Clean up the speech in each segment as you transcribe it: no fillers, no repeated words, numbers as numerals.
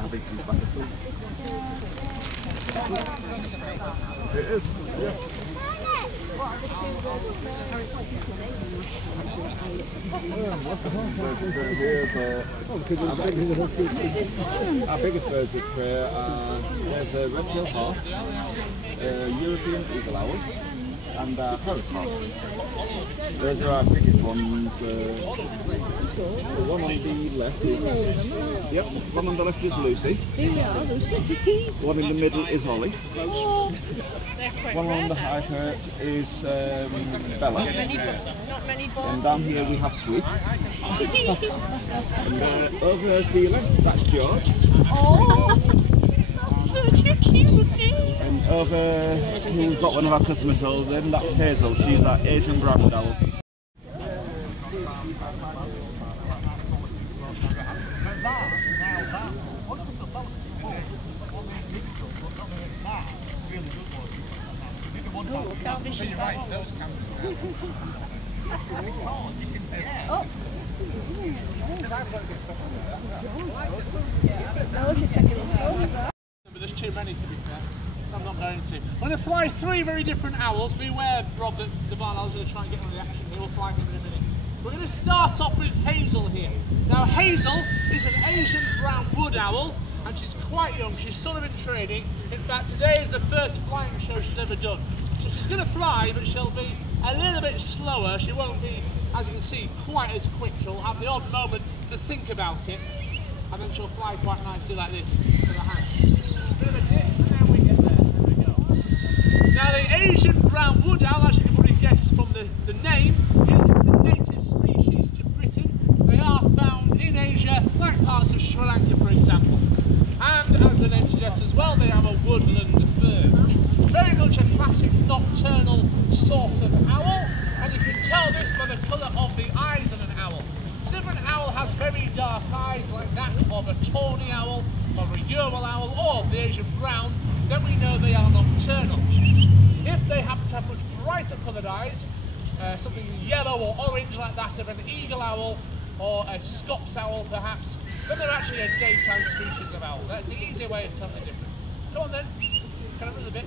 having some back to it is, yeah. Our biggest birds of prey are there's a red-tailed hawk, European eagle owl, and parrot hawk. Those are our biggest ones. The one on the left is one on the left is Lucy. One in the middle is Ollie. One on the high perch is Bella. And down here we have Sweet. And over to your left, that's George. Oh, such a cute name. And over, we've got one of our customers holding, that's Hazel. She's that Asian brown owl. She's right, those But there's too many to be fair, so I'm not going to. I'm going to fly 3 very different owls. Be aware, Rob, that the barn owls are going to try and get on the action here. We'll fly him in a minute. We're going to start off with Hazel here. Now Hazel is an Asian brown wood owl, and she's quite young. She's sort of in training. In fact, today is the first flying show she's ever done. So she's going to fly, but she'll be a little bit slower. She won't be, as you can see, quite as quick. She'll have the odd moment to think about it, and then she'll fly quite nicely like this to the hand. Bit of a dip, and then we get there. There we go. Now the Asian brown wood owl, as you can probably guess from the name, is a native species to Britain. They are found in Asia, like parts of Sri Lanka, for example. And as the name suggests as well, they have a woodland bird. Very much a classic nocturnal sort of owl, and you can tell this by the colour of the eyes of an owl. So if an owl has very dark eyes like that of a tawny owl, or a Ural owl, or the Asian brown, then we know they are nocturnal. If they happen to have much brighter coloured eyes, something yellow or orange like that of an eagle owl, or a Scops owl perhaps, then they're actually a daytime species of owl. That's the easier way of telling the difference. Come on then, kind of a bit.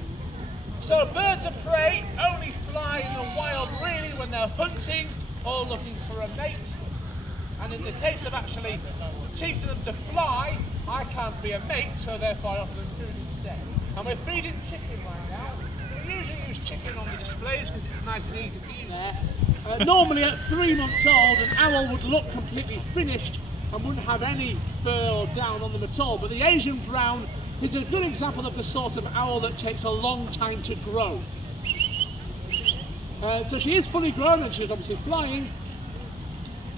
So birds of prey only fly in the wild really when they're hunting or looking for a mate. And in the case of actually teaching them to fly, I can't be a mate, so therefore I offer them food instead. And we're feeding chicken right now. We usually use chicken on the displays because it's nice and easy to use there. Normally at 3 months old, an owl would look completely finished and wouldn't have any fur or down on them at all. But the Asian brown is a good example of the sort of owl that takes a long time to grow. So she is fully grown and she's obviously flying.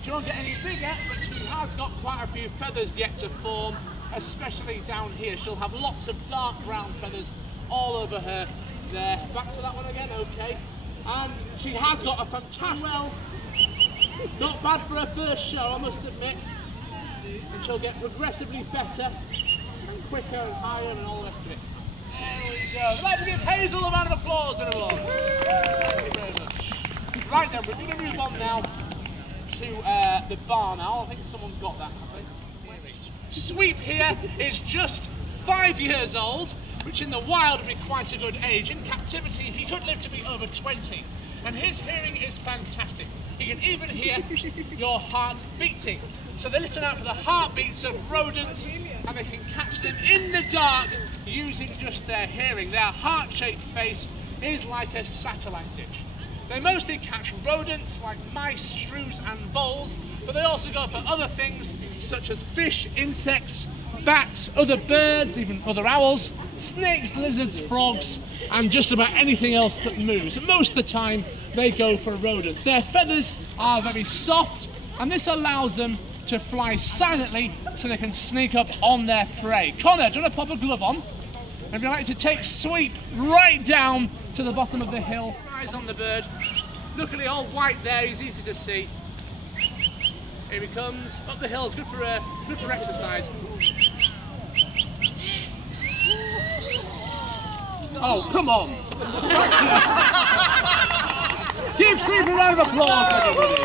She won't get any bigger, but she has got quite a few feathers yet to form, especially down here. She'll have lots of dark brown feathers all over her there. Back to that one again, okay. And she has got a fantastic, well, not bad for her first show, I must admit. And she'll get progressively better and quicker and higher and all the rest of it. There we go. I'd like to give Hazel a round of applause in a row. Thank you very much. Right then, we're going to move on now to the barn owl. I think someone's got that, I think. Sweep here is just 5 years old, which in the wild would be quite a good age. In captivity, he could live to be over 20. And his hearing is fantastic. He can even hear your heart beating. So they listen out for the heartbeats of rodents, and they can catch them in the dark using just their hearing. Their heart-shaped face is like a satellite dish. They mostly catch rodents like mice, shrews and voles, but they also go for other things such as fish, insects, bats, other birds, even other owls, snakes, lizards, frogs, and just about anything else that moves. And most of the time they go for rodents. Their feathers are very soft, and this allows them to fly silently so they can sneak up on their prey. Connor, do you want to pop a glove on? And if you'd like to take Sweep right down to the bottom of the hill. Eyes on the bird. Luckily all white there, he's easy to see. Here he comes, up the hill, it's good for exercise. Oh, come on! Give Sweep a round of applause, everybody!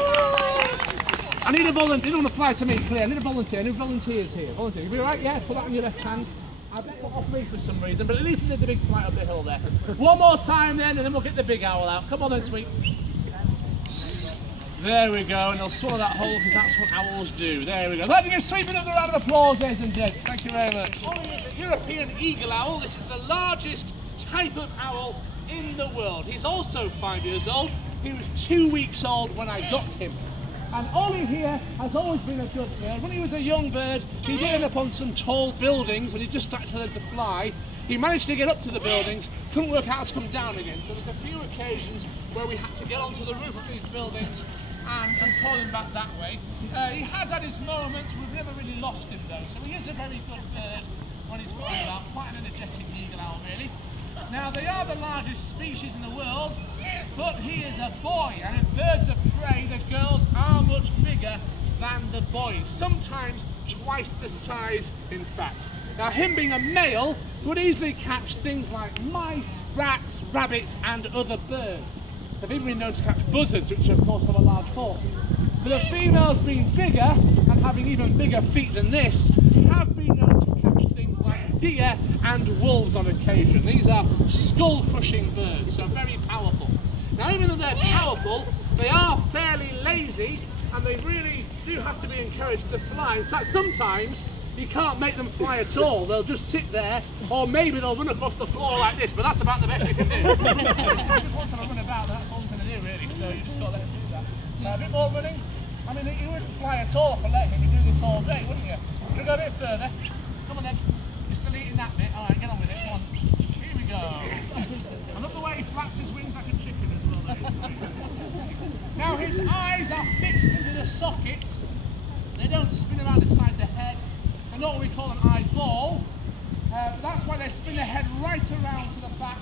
I need a volunteer. You don't want to fly to me, clear. I need a volunteer. I need volunteers here. Volunteer. You be alright? Yeah, put that on your left hand. I bet it off me for some reason, but at least I did the big flight up the hill there. One more time then, and then we'll get the big owl out. Come on then, sweet. There we go, and they'll swallow that whole because that's what owls do. There we go. I'd like to give Sweet another round of applause, ladies and gents. Thank you very much. The European eagle owl. This is the largest type of owl in the world. He's also 5 years old. He was 2 weeks old when I got him. And Ollie here has always been a good bird. When he was a young bird, he did end up on some tall buildings when he just started to learn to fly. He managed to get up to the buildings, couldn't work out how to come down again. So there's a few occasions where we had to get onto the roof of these buildings and pull him back that way. He has had his moments, we've never really lost him though. So he is a very good bird when he's flying about, quite an energetic eagle owl really. Now they are the largest species in the world, but he is a boy, and in birds of prey the girls are much bigger than the boys, sometimes twice the size in fact. Now him being a male would easily catch things like mice, rats, rabbits and other birds. They've even been known to catch buzzards, which of course have a large fork. But the females being bigger and having even bigger feet than this have been known to catch things like deer and wolves on occasion. These are skull-crushing birds, so very powerful. Now even though they're powerful, they are fairly lazy and they really do have to be encouraged to fly. In fact, sometimes you can't make them fly at all. They'll just sit there, or maybe they'll run across the floor like this, but that's about the best you can do. If you just want to run about, that's all I'm going to do really, so you just got to let him do that. A bit more running. I mean, you wouldn't fly at all if I let him. You'd do this all day, wouldn't you? Should we go a bit further? Come on then. You're still eating that bit. Alright, get on with it. Come on. Here we go. I love the way he flaps his wings like a chicken as well. Now his eyes are fixed into the sockets. They don't spin around inside the head. They're not what we call an eyeball. That's why they spin the head right around to the back